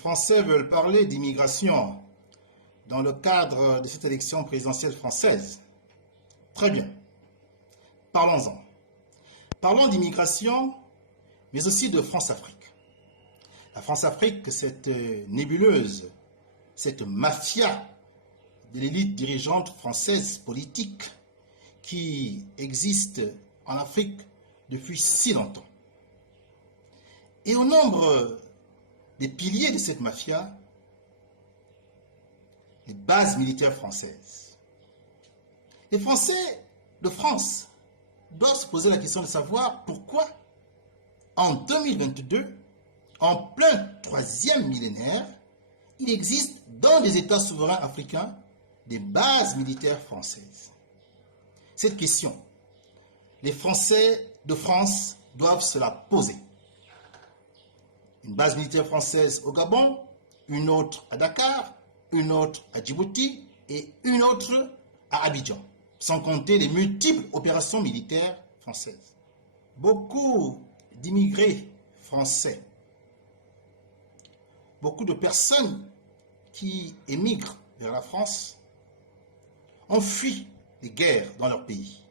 Français veulent parler d'immigration dans le cadre de cette élection présidentielle française. Très bien, parlons-en. Parlons d'immigration, mais aussi de France-Afrique. La France-Afrique, cette nébuleuse, cette mafia de l'élite dirigeante française politique qui existe en Afrique depuis si longtemps. Et au nombre des piliers de cette mafia, les bases militaires françaises. Les Français de France doivent se poser la question de savoir pourquoi, en 2022, en plein troisième millénaire, il existe dans des États souverains africains des bases militaires françaises. Cette question, les Français de France doivent se la poser. Une base militaire française au Gabon, une autre à Dakar, une autre à Djibouti et une autre à Abidjan, sans compter les multiples opérations militaires françaises. Beaucoup d'immigrés français, beaucoup de personnes qui émigrent vers la France ont fui les guerres dans leur pays,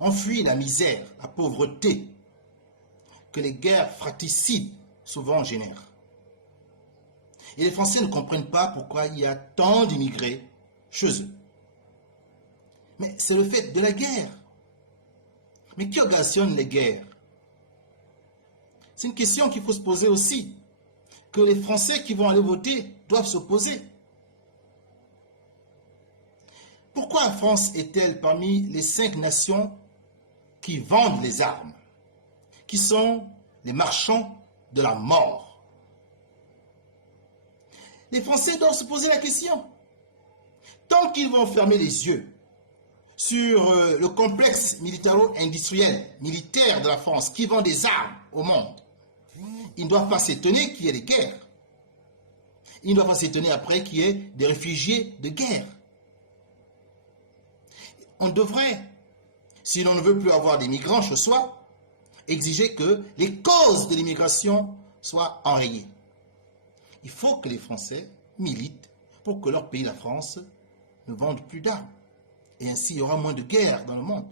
ont fui la misère, la pauvreté que les guerres fratricides souvent génèrent. Et les Français ne comprennent pas pourquoi il y a tant d'immigrés chez eux. Mais c'est le fait de la guerre. Mais qui occasionne les guerres? C'est une question qu'il faut se poser aussi, que les Français qui vont aller voter doivent se poser. Pourquoi la France est-elle parmi les 5 nations qui vendent les armes, qui sont les marchands de la mort? Les Français doivent se poser la question. Tant qu'ils vont fermer les yeux sur le complexe militaro-industriel, militaire de la France, qui vend des armes au monde, ils ne doivent pas s'étonner qu'il y ait des guerres. Ils ne doivent pas s'étonner après qu'il y ait des réfugiés de guerre. On devrait, si l'on ne veut plus avoir des migrants chez soi, exiger que les causes de l'immigration soient enrayées. Il faut que les Français militent pour que leur pays, la France, ne vende plus d'armes. Et ainsi, il y aura moins de guerres dans le monde.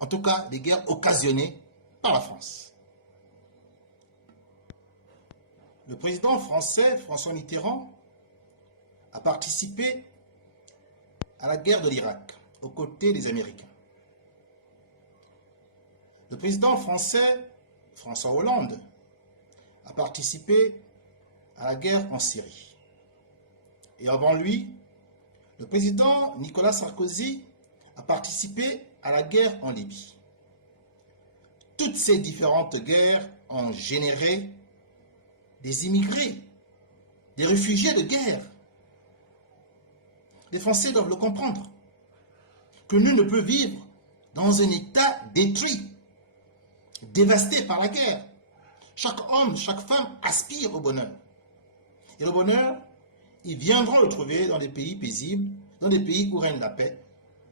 En tout cas, des guerres occasionnées par la France. Le président français, François Mitterrand, a participé à la guerre de l'Irak, aux côtés des Américains. Le président français, François Hollande, a participé à la guerre en Syrie. Et avant lui, le président Nicolas Sarkozy a participé à la guerre en Libye. Toutes ces différentes guerres ont généré des immigrés, des réfugiés de guerre. Les Français doivent le comprendre, que nul ne peut vivre dans un état détruit, dévasté par la guerre. Chaque homme, chaque femme aspire au bonheur. Et le bonheur, ils viendront le trouver dans des pays paisibles, dans des pays où règne la paix,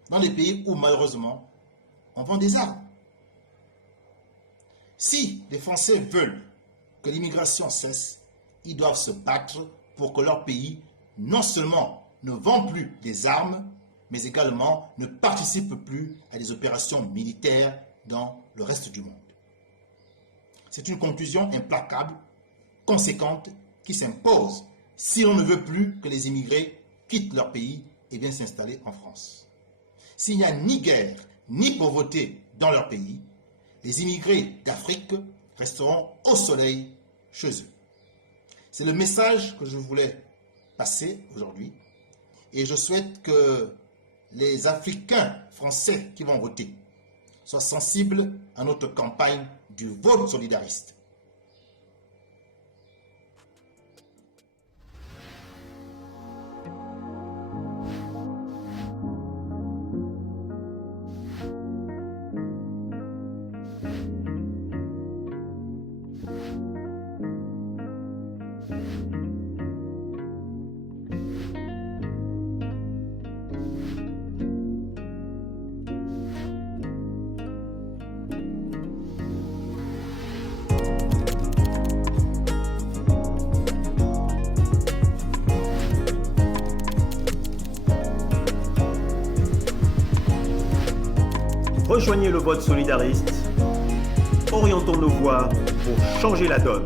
dans des pays où malheureusement on vend des armes. Si les Français veulent que l'immigration cesse, ils doivent se battre pour que leur pays non seulement ne vend plus des armes, mais également ne participe plus à des opérations militaires dans le reste du monde. C'est une conclusion implacable, conséquente, qui s'impose si l'on ne veut plus que les immigrés quittent leur pays et viennent s'installer en France. S'il n'y a ni guerre, ni pauvreté dans leur pays, les immigrés d'Afrique resteront au soleil chez eux. C'est le message que je voulais passer aujourd'hui et je souhaite que les Africains français qui vont voter soient sensibles à notre campagne du vote solidariste. Rejoignez le vote solidariste. Orientons nos voix pour changer la donne.